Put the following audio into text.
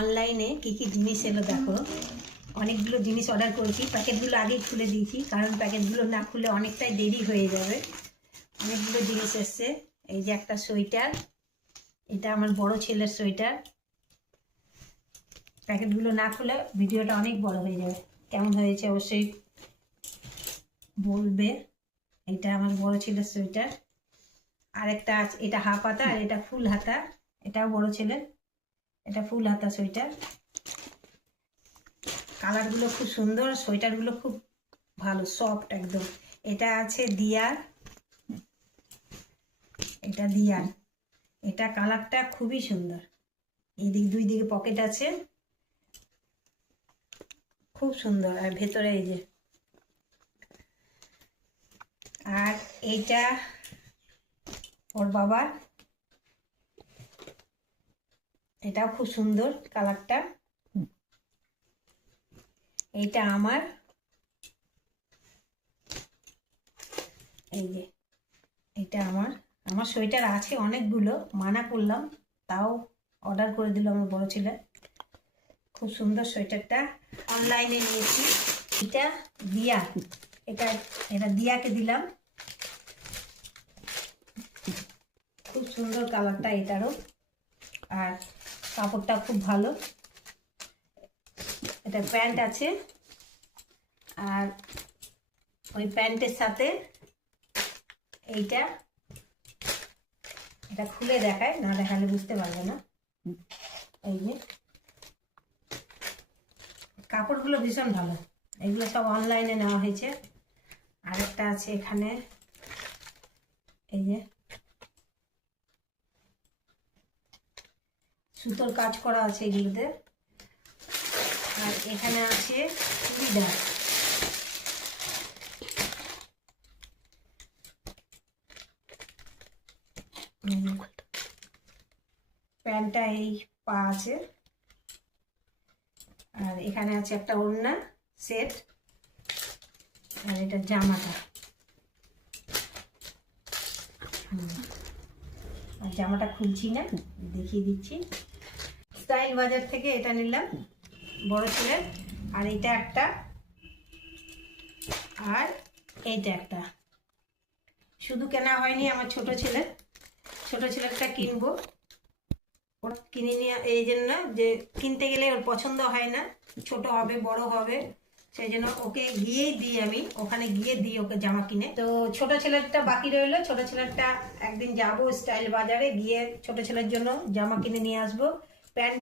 অনলাইনে কি কি জিনিস এলো দেখো। অনেকগুলো জিনিস অর্ডার করেছি, প্যাকেটগুলো আগেই খুলে দিয়েছি, কারণ প্যাকেটগুলো না খুলে অনেকটাই দেরি হয়ে যাবে। অনেকগুলো জিনিস এসছে। এই যে একটা সোয়েটার, এটা আমার বড় ছেলের সোয়েটার। প্যাকেটগুলো না খুলে ভিডিওটা অনেক বড় হয়ে যাবে। কেমন হয়েছে অবশ্যই বলবে। এটা আমার বড় ছেলের সোয়েটার। আর একটা আছে, এটা হাফ হাতা আর এটা ফুল হাতা। এটাও বড় ছেলের, এটা ফুল হাতা সোয়েটার। কালারগুলো খুব সুন্দর, সোয়েটারগুলো খুব ভালো, সফট একদম। এটা আছে দিয়ার, এটা দিয়ার। এটা কালারটা খুবই সুন্দর। এদিক দুই দিকে পকেট আছে, খুব সুন্দর। আর ভেতরে এই যে, আর এইটা ওর বাবার, এটাও খুব সুন্দর কালারটা। এইটা আমার, এই যে এটা আমার। আমার সোয়েটার আছে অনেকগুলো, মানা করলাম তাও অর্ডার করে দিল আমার বড় ছেলে। খুব সুন্দর সোয়েটারটা, অনলাইনে নিয়েছি। এটা দিয়া, এটা এটা দিয়াকে দিলাম। খুব সুন্দর কালারটা এটারও, আর কাপড়টা খুব ভালো। এটা প্যান্ট আছে, আর ওই প্যান্টের সাথে এইটা, এটা খুলে দেখায়, না দেখালে বুঝতে পারবে না। এই যে কাপড়গুলো ভীষণ ভালো, এগুলো সব অনলাইনে নেওয়া হয়েছে। আরেকটা আছে এখানে, এই যে সুতোর কাজ করা আছে এগুলোতে। আর এখানে আছে চুড়িদার, প্যান্টটা এই পা আছে। আর এখানে আছে একটা ওড়না সেট, আর এটা জামাটা। আর জামাটা খুলছি না, দেখিয়ে দিচ্ছি। স্টাইল বাজার থেকে এটা নিলাম বড় ছেলের। আর এইটা একটা, আর এইটা একটা। শুধু কেনা হয়নি, আমার ছোট ছেলেরটা কিনবো। ওর কিনে নিয়ে এই জন্য যে কিনতে গেলে ওর পছন্দ হয় না, ছোট হবে বড় হবে, সেই জন্য ওকে গিয়েই দিই, আমি ওখানে গিয়ে দিই ওকে জামা কিনে। তো ছোট ছেলেরটা বাকি রইলো, ছোট ছেলেরটা একদিন যাবো স্টাইল বাজারে, গিয়ে ছোট ছেলের জন্য জামা কিনে নিয়ে আসবো। প্যান্ট